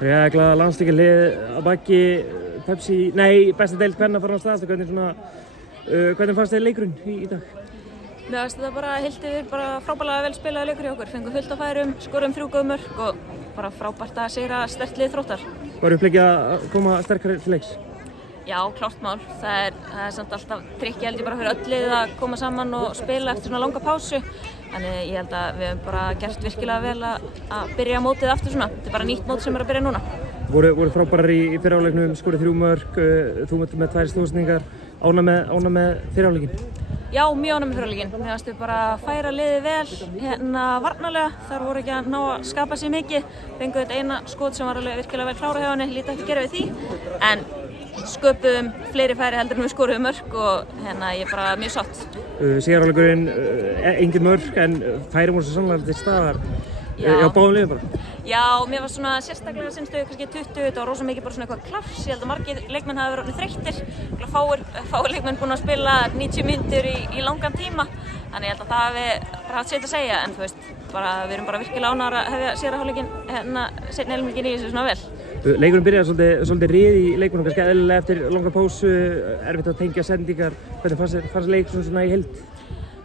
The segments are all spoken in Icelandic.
Glaða landsleikjalið að baki Pepsi, besta deild kvenna fara á stað. Hvernig fannst þér leikurinn í dag? Mér fannst þetta bara heilt yfir frábærlega vel spilaði leikur hjá okkur. Fengum fullt af færum, skorum 3 góð mörk og bara frábært að sigra sterkt lið Þróttar. Var uppleggið að koma sterkari til leiks? Já, klárt mál. Það er samt alltaf trikki held ég bara fyrir öll lið að koma saman og spila eftir svona langa pásu. Þannig ég held að við hefum bara gert virkilega vel að byrja mótið aftur svona. Þetta er bara nýtt mót sem er að byrja núna. Voru frábærar í fyrri hálfleiknum, skorið 3 mörk, þú með 2 stóðsendingar, ánægð með fyrri hálfleikinn? Já, mjög ánægð með fyrri hálfleikinn. Mér fannst við bara færa liðið vel varnarlega. Þar voru ekki að ná að skapa sér mikið. Fengu þetta eina skot sem var alveg virkilega vel klárað hjá henni, lítið ekki að gera við því. En sköpuðum fleiri færi heldur en við skoruðum mörk og ég er bara mjög sátt. Sigurhálfleikurinn, engin mörk en færum voru svo sannlega til staðar. Já, báðum liðum bara. Já, mér var svona sérstaklega sinnstöðu kannski 20, þetta var rosa mikið bara svona eitthvað klafs. Ég held að margir leikmenn hafi verið þreyttir. Fáir leikmenn búin að spila 90 mínútur í langan tíma. Þannig ég held að það hafi bara haft sitt að segja, en þú veist, við erum bara virkilega ánægðar að hefja síðari hálfleikinn seinni helminginn í þessu svona vel. Leikurinn byrjaði svolítið rið í leikunum, kannski eðlilega eftir langa pásu, erfitt að tengja sendingar. Hvernig fannst leikurinn svona í heild?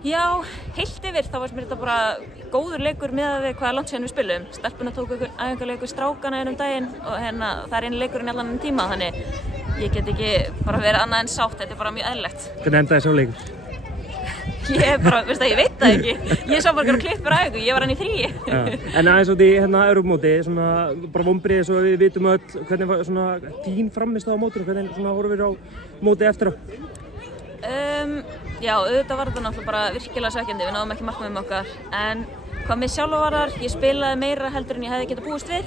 Já, heilt yfir þá fannst mér þetta bara góður leikur miðað við hvaða langt síðan við spilum. Stelpurnar tóku æfingarleik við strákana um daginn og það er eini leikurinn í allan tíma, þannig ég get ekki bara verið annað en sátt, þetta er bara mjög eðlilegt. Hvernig endaði sá leikur? Ég veit það ekki. Ég sá bara klippur af ykkur, ég var hann í fríi. En aðeins út í Evrópumóti, svona bara vonbrigði svo við vitum öll, hvernig var svona þín frammistaða á mótinu, hvernig svona horfum við á mótið eftir á? Já, auðvitað var þetta náttúrulega bara virkilega svekkjandi, við náðum ekki markmiðum okkar. En hvað mig sjálfa varðar, ég spilaði meira heldur en ég hefði getað búist við.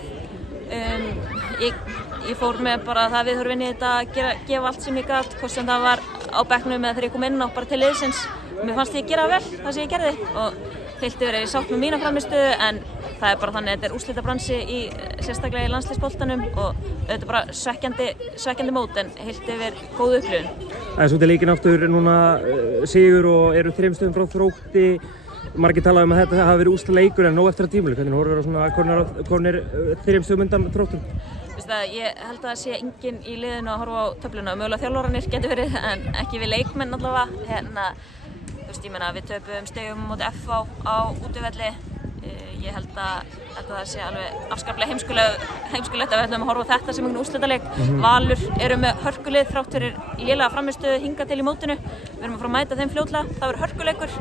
Ég fór með bara það viðhorf inn í þetta að gefa allt sem ég gat, hvort sem það var á bekknum eða þegar ég kom inn á bara til liðsins. Mér fannst ég gera vel það sem ég gerði og heilt yfir ég sátt með mína frammistöðu, en það er bara þannig að þetta er úrslitabransi sérstaklega í landsliðsboltanum og þetta er bara svekkjandi mót en heilt yfir góð upplifun. Það er svolítið leikinn aftur núna sigur og eru 3 stöðum frá Þrótti. Margir talaðu um að þetta hafi verið úrslitaleikur en nóg eftir að tímabili. Hvernig horfir það svona 3 stöðum undan Þróttum? Ég held að það sé enginn í liðinu að horfa á töfluna. Mögulega þjálfaranir getur verið en ekki við leikmenn allavega. Ég meina við töpuðum stigum móti FH á útivelli. Ég held að það sé alveg afskaplega heimskulegt að við ætlum að horfa á þetta sem einhvern úrslitaleik. Valur eru með hörkulið þrátt fyrir lélega frammistöðu hingað til í mótinu. Við erum að fara að mæta þeim fljótlega, það verður hörkuleikur.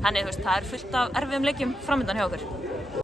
Þannig það er fullt af erfiðum leikjum framundan hjá okkur.